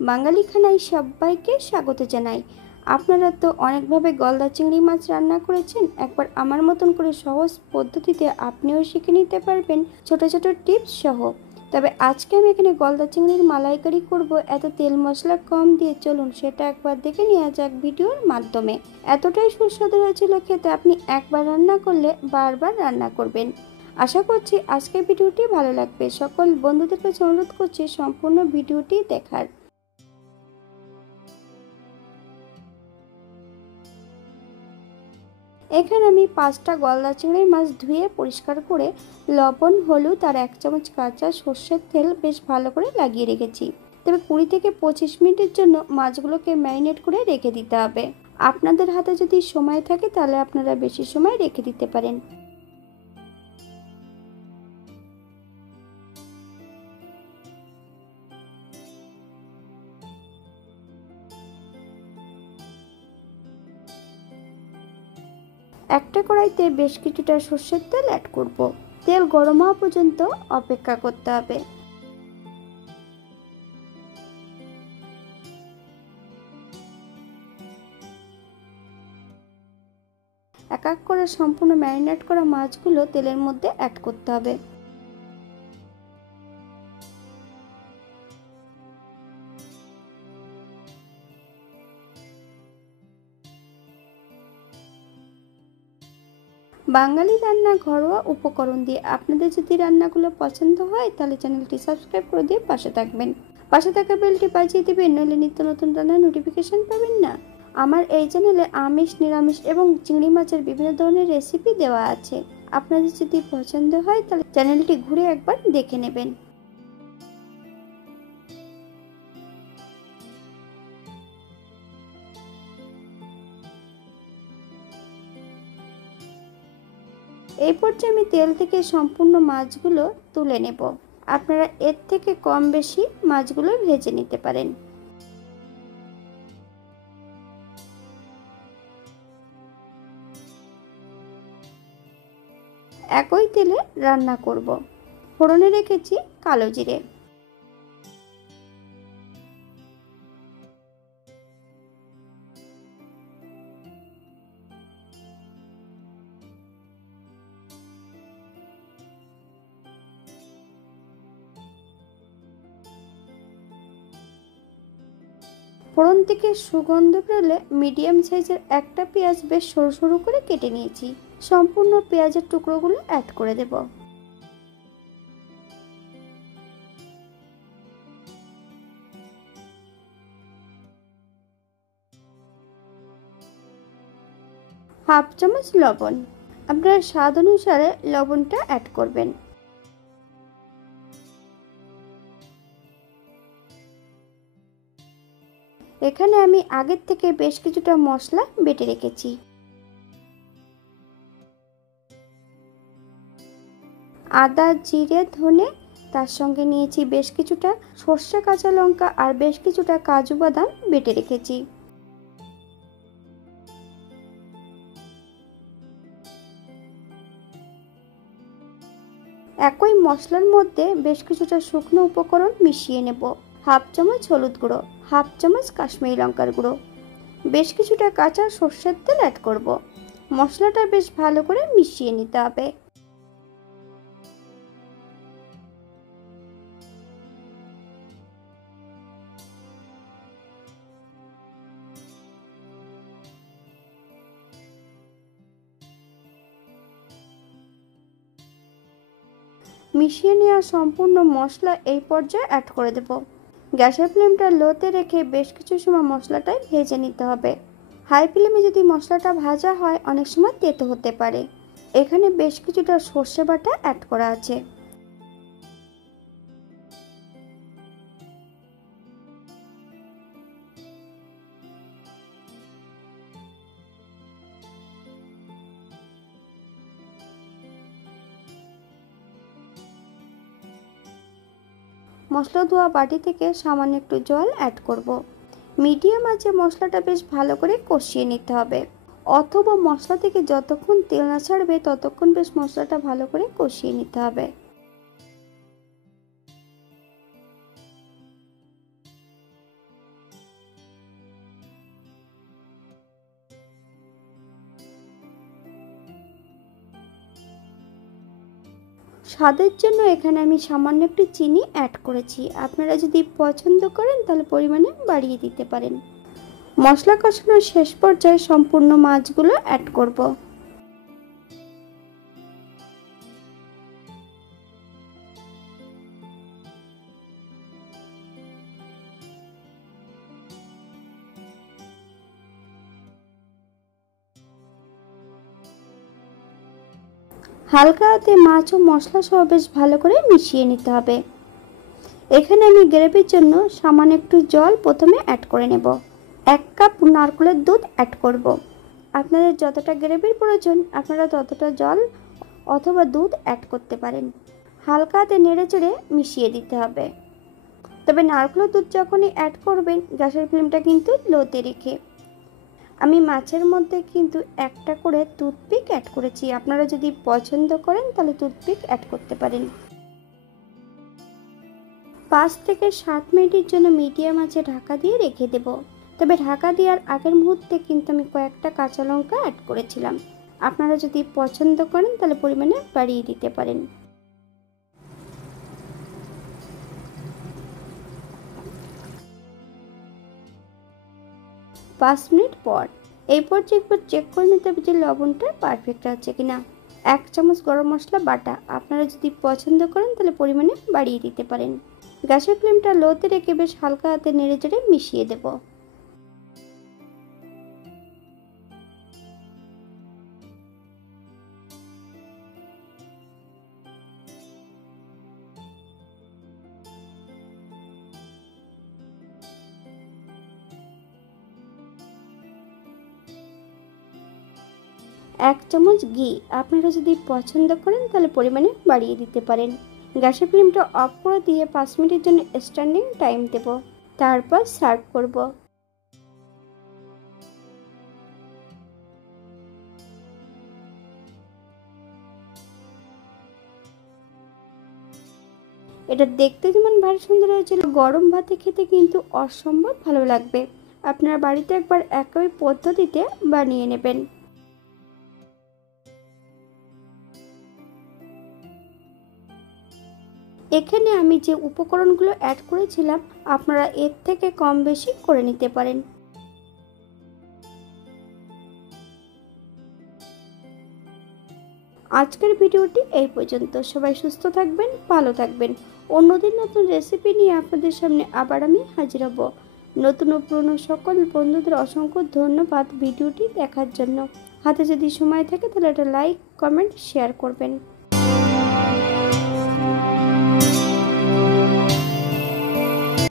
বাঙালি খানায় সবাইকে স্বাগত জানাই। আপনারা তো অনেকভাবে গলদা চিংড়ি মাছ রান্না করেছেন, একবার আমার মতন করে সহজ পদ্ধতিতে আপনিও শিখে নিতে পারবেন ছোট ছোট টিপস সহ। তবে আজকে আমি এখানে গলদা চিংড়ির মালাইকারি করব, এত তেল মশলা কম দিয়ে। চলুন সেটা একবার দেখে নেওয়া যাক ভিডিওর মাধ্যমে। এতটাই সুস্বাদু হয়েছিল খেতে, আপনি একবার রান্না করলে বারবার রান্না করবেন। আশা করছি আজকের ভিডিওটি ভালো লাগবে। সকল বন্ধুদের কাছে অনুরোধ করছি সম্পূর্ণ ভিডিওটি দেখার। এখানে আমি 5টা গলদা চিংড়ি মাছ ধুয়ে পরিষ্কার করে লবণ, হলুদ আর 1 চামচ কাঁচা সর্ষের তেল বেশ ভালো করে লাগিয়ে রেখেছি। তবে 20 থেকে 25 মিনিটের জন্য মাছগুলোকে ম্যারিনেট করে রেখে দিতে হবে। আপনাদের হাতে যদি সময় থাকে তাহলে আপনারা বেশি সময় রেখে দিতে পারেন। একটা কড়াইতে বেশ কিছুটা সর্ষের তেল অ্যাড করব। তেল গরম হওয়া পর্যন্ত অপেক্ষা করতে হবে। এক এক করে সম্পূর্ণ ম্যারিনেট করা মাছগুলো তেলের মধ্যে অ্যাড করতে হবে। বাঙালি রান্না ঘরোয়া উপকরণ দিয়ে। আপনাদের যদি রান্নাগুলো পছন্দ হয় তাহলে চ্যানেলটি সাবস্ক্রাইব করে দিয়ে পাশে থাকবেন। পাশে থাকা বেলটি বাজিয়ে দিবেন, নইলে নিত্য নতুন রান্নার নোটিফিকেশন পাবেন না। আমার এই চ্যানেলে আমিষ, নিরামিষ এবং চিংড়ি মাছের বিভিন্ন ধরনের রেসিপি দেওয়া আছে। আপনাদের যদি পছন্দ হয় তাহলে চ্যানেলটি ঘুরে একবার দেখে নেবেন। এই পর্যায়ে আমি তেল থেকে সম্পূর্ণ মাছগুলো তুলে নেব। আপনারা এর থেকে কম বেশি মাছগুলো ভেজে নিতে পারেন। একই তেলে রান্না করব। ফোড়নে রেখেছি কালো জিরে, ফোড়ন থেকে সুগন্ধ বেরোলে মিডিয়াম সাইজের একটা পেঁয়াজ বেশ সরু সরু করে কেটে নিয়েছি। সম্পূর্ণ পেঁয়াজের টুকরোগুলো অ্যাড করে দেব। হাফ চামচ লবণ, আপনার স্বাদ অনুসারে লবণটা অ্যাড করবেন। এখানে আমি আগের থেকে বেশ কিছুটা মশলা বেটে রেখেছি। আদা, জিরে, ধনে, তার সঙ্গে নিয়েছি বেশ কিছুটা সর্ষে, কাঁচা লঙ্কা আর বেশ কিছুটা কাজু বাদাম বেটে রেখেছি। একই মশলার মধ্যে বেশ কিছুটা শুকনো উপকরণ মিশিয়ে নেব। হাফ চামচ হলুদ গুঁড়ো, হাফ চামচ কাশ্মীরি লঙ্কার গুঁড়ো, বেশ কিছুটা কাঁচা সর্ষের তেল অ্যাড করব। মশলাটা বেশ ভালো করে মিশিয়ে নিতে হবে। মিশিয়ে নেওয়া সম্পূর্ণ মশলা এই পর্যায়ে অ্যাড করে দেব। গ্যাসের ফ্লেমটা লোতে রেখে বেশ কিছু সময় মশলাটাই ভেজে নিতে হবে। হাই ফ্লেমে যদি মশলাটা ভাজা হয় অনেক সময় তেতো হতে পারে। এখানে বেশ কিছুটা সর্ষে বাটা অ্যাড করা আছে। মশলা ধোয়া বাটি থেকে সামান্য একটু জল অ্যাড করব। মিডিয়াম আঁচে মশলাটা বেশ ভালো করে কষিয়ে নিতে হবে, অথবা মশলা থেকে যতক্ষণ তেল না ছাড়বে ততক্ষণ বেশ মশলাটা ভালো করে কষিয়ে নিতে হবে। স্বাদের জন্য এখানে আমি সামান্য একটু চিনি অ্যাড করেছি। আপনারা যদি পছন্দ করেন তাহলে পরিমাণে বাড়িয়ে দিতে পারেন। মশলা কষানোর শেষ পর্যায়ে সম্পূর্ণ মাছগুলো অ্যাড করব। হালকা হাতে মাছ ও মশলা সহ বেশ ভালো করে মিশিয়ে নিতে হবে। এখানে আমি গ্রেভির জন্য সামান্য একটু জল প্রথমে অ্যাড করে নেব। 1 কাপ নারকেলের দুধ অ্যাড করব। আপনাদের যতটা গ্রেভির প্রয়োজন আপনারা ততটা জল অথবা দুধ অ্যাড করতে পারেন। হালকা হাতে নেড়েচেড়ে মিশিয়ে দিতে হবে। তবে নারকেলের দুধ যখনই অ্যাড করবেন গ্যাসের ফ্লেমটা কিন্তু লোতে রেখে। আমি মাছের মধ্যে কিন্তু একটা করে টুথপিক অ্যাড করেছি। আপনারা যদি পছন্দ করেন তাহলে টুথপিক অ্যাড করতে পারেন। 5 থেকে 7 মিনিটের জন্য মিডিয়াম আঁচে ঢাকা দিয়ে রেখে দেব। তবে ঢাকা দেওয়ার আগের মুহূর্তে কিন্তু আমি কয়েকটা কাঁচা লঙ্কা অ্যাড করেছিলাম। আপনারা যদি পছন্দ করেন তাহলে পরিমাণে বাড়িয়ে দিতে পারেন। 5 মিনিট পর এই পর্যায়ে একবার চেক করে নিতে হবে যে লবণটা পারফেক্ট আছে কিনা। 1 চামচ গরম মশলা বাটা। আপনারা যদি পছন্দ করেন তাহলে পরিমাণে বাড়িয়ে দিতে পারেন। গ্যাসের ফ্লেমটা লোতে রেখে বেশ হালকা হাতে নেড়েচেড়ে মিশিয়ে দেব। এক চামচ ঘি। আপনারা যদি পছন্দ করেন তাহলে পরিমাণে বাড়িয়ে দিতে পারেন। গ্যাসের ফ্লেমটা অফ করে দিয়ে 5 মিনিটের জন্য স্ট্যান্ডিং টাইম দেব। তারপর সার্ভ করব। এটা দেখতে যেমন ভারী সুন্দর হয়েছিল, গরম ভাতে খেতে কিন্তু অসম্ভব ভালো লাগবে। আপনারা বাড়িতে একবার একই পদ্ধতিতে বানিয়ে নেবেন। এখানে আমি যে উপকরণগুলো অ্যাড করেছিলাম আপনারা এর থেকে কম বেশি করে নিতে পারেন। আজকের ভিডিওটি এই পর্যন্ত। সবাই সুস্থ থাকবেন, ভালো থাকবেন। অন্যদিন নতুন রেসিপি নিয়ে আপনাদের সামনে আবার আমি হাজির হব। নতুন ও পুরনো সকল বন্ধুদের অসংখ্য ধন্যবাদ ভিডিওটি দেখার জন্য। হাতে যদি সময় থাকে তাহলে একটা লাইক, কমেন্ট, শেয়ার করবেন।